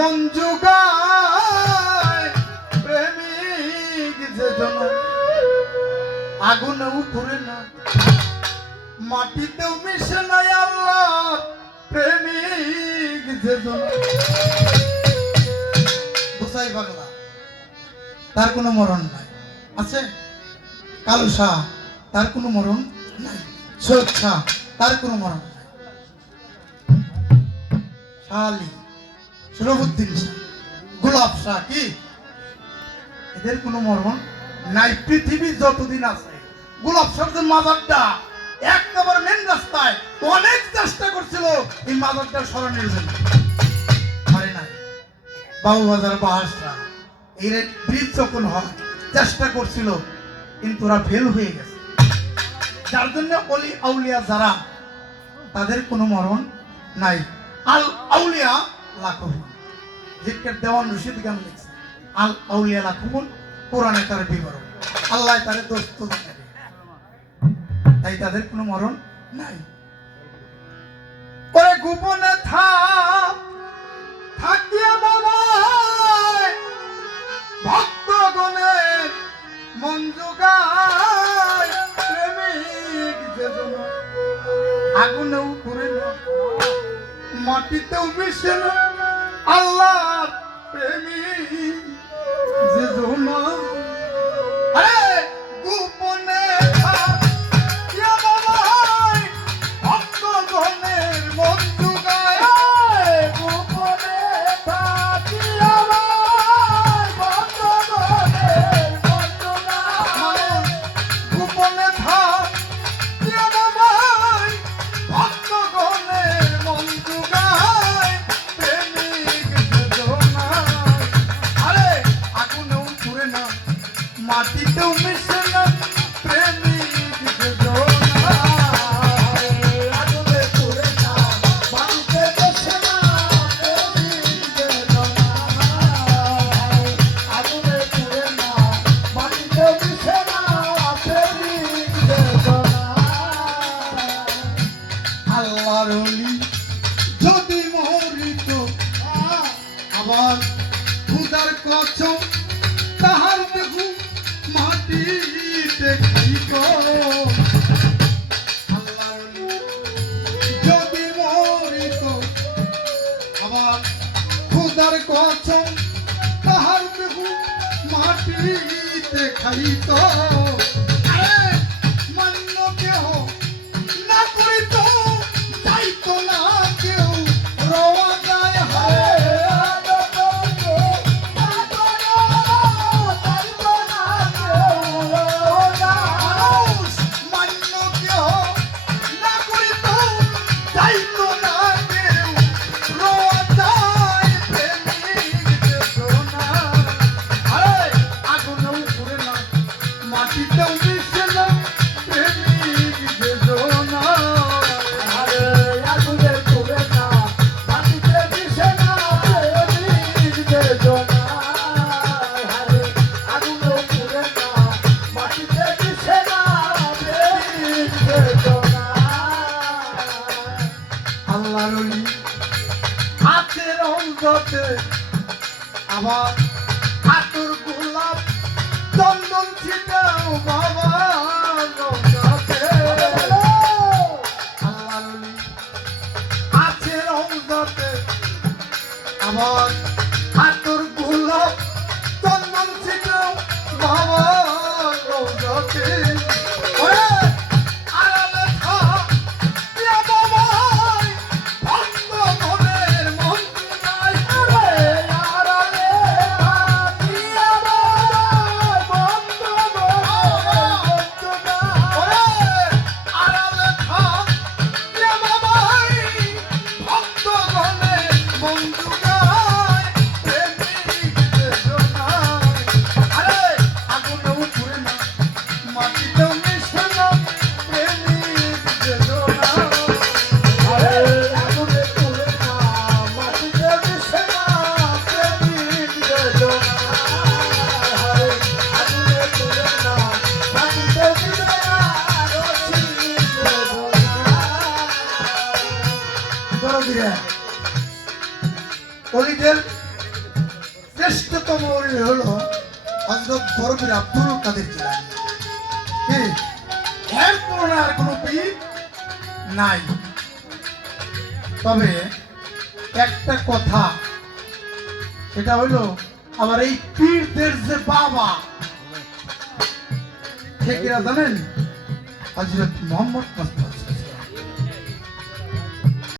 মন জুগায় প্রেমিক যেজন আগুনেও পুড়ে না মাটিতেও মিশে নাই আল্লাহ প্রেমিক যেজন বুঝাই পাগলা তার কোনো মরণ নাই আছে কালু শাহ তার কোনো মরণ নাই সৈয়দ শাহ তার কোনো মরণ নাই শাহ আলী শরফুদ্দিন শাহ গোলাপ শাহ কি এদের কোনো মরণ নাই পৃথিবী যতদিন আছে গোলাপ শাহের মাজারটা একেবারে মেন রাস্তায় অনেক চেষ্টা করছিল এই মাজারটা সরানোর জন্য পারে নাই বাবুবাজার বাহাসরা এই ব্রিজ যখন হয় চেষ্টা করছিল কিন্তু ওরা ফেল হয়ে গেছে যার জন্য অলি আউলিয়া যারা তাদের কোনো মরণ নাই আল আউলিয়া লাখো জিক্কের দেওয়ান রশিদ গান লিখছে আল আউলিয়া লাখো কোরআনে তার বিবরণ আল্লাহ তাদের দোস্ত জানে তাই তাদের কোনো মরণ নাই ওরে গোপনে থাকিয়া বাবায় ভক্তগণের মন জোগায় প্রেমিক যেজন আগুনেও পুড়ে না মাটিতেও মিশে না আল্লাহর প্রেমিক যেজন আরে গোপনে থাকিয়া বাবায় ভক্তগণের মন জোগায় গোপনে থাকিয়া বাবায় ভক্তগণের মন জোগায় গোপনে থাকিয়া বাবায় ভক্তগণের মন জোগায় প্রেমিক যেজন আরে আগুনেও পুড়ে না মাটিতেও মিশে না প্রেমিক যেজন আগুনে পুড়ে না মাটিতে মিশে না প্রেমিক যেজন আগুনে পুড়ে না মাটিতে মিশে না প্রেমিক যেজন আল্লাহর ওলি যদি মরিত আবার খুদার কসম তাহার দেহু মাটিতে খাইত আল্লাহর ওলি যদি মরিত আবার খুদার কসম তাহার দেহু মাটিতে খাইত আরে মান্য কেহ না করিত যাইতো না কেউ রওয়া যায় হায় মানুষ মান্য কেহ না করিত যাইতো না কেউ রওয়া যায় প্রেমিক যেজন আরে আগুনেও পুড়ে না মাটিতেও মিশে না প্রেমিক যেজন আরে আগুনে পুড়ে না মাটিতে মিশে না প্রেমিক যেজন আরে আগুনেও পুড়ে না মাটিতে মিশে না প্রেমিক যেজন আল্লাহর ওলি আছে রওজাতে আবার আতর গোলাপ চন্দন ছিটাও বাবা রওজাতে আল্লাহর ওলি আছে রওজাতে আবার আতর গোলাপ চন্দন ছিটাও বাবা রওজাতে ওরে আড়ালে থাকিয়া বাবায় ভক্তগণের মন জোগায় আরে আড়ালে থাকিয়া বাবায় ভক্তগণের মন জোগায় ওরে আড়ালে থাকিয়া বাবায় ভক্তগণের মন জোগায় প্রেমিক যেজন আরে আগুনেও পুড়ে না মাটিতেও মিশে না প্রেমিক যেজন আরে আগুনে পুড়ে না মাটিতে মিশে না প্রেমিক যেজন আরে আগুনে পুড়ে না মাটিতে মিশে না রশিদ যেজন ধরো দিরে অলিদের শ্রেষ্ঠতম ওলি হলো হযরত বরবীর আব্দুল কাদের জিলানী। কি এর তুলনায় আর কোনো পীর নাই। তবে একটা কথা, সেটা হলো আমার এই পীরদের যে বাবা ঠিক জানেন, হযরত মুহাম্মদ মুস্তাফা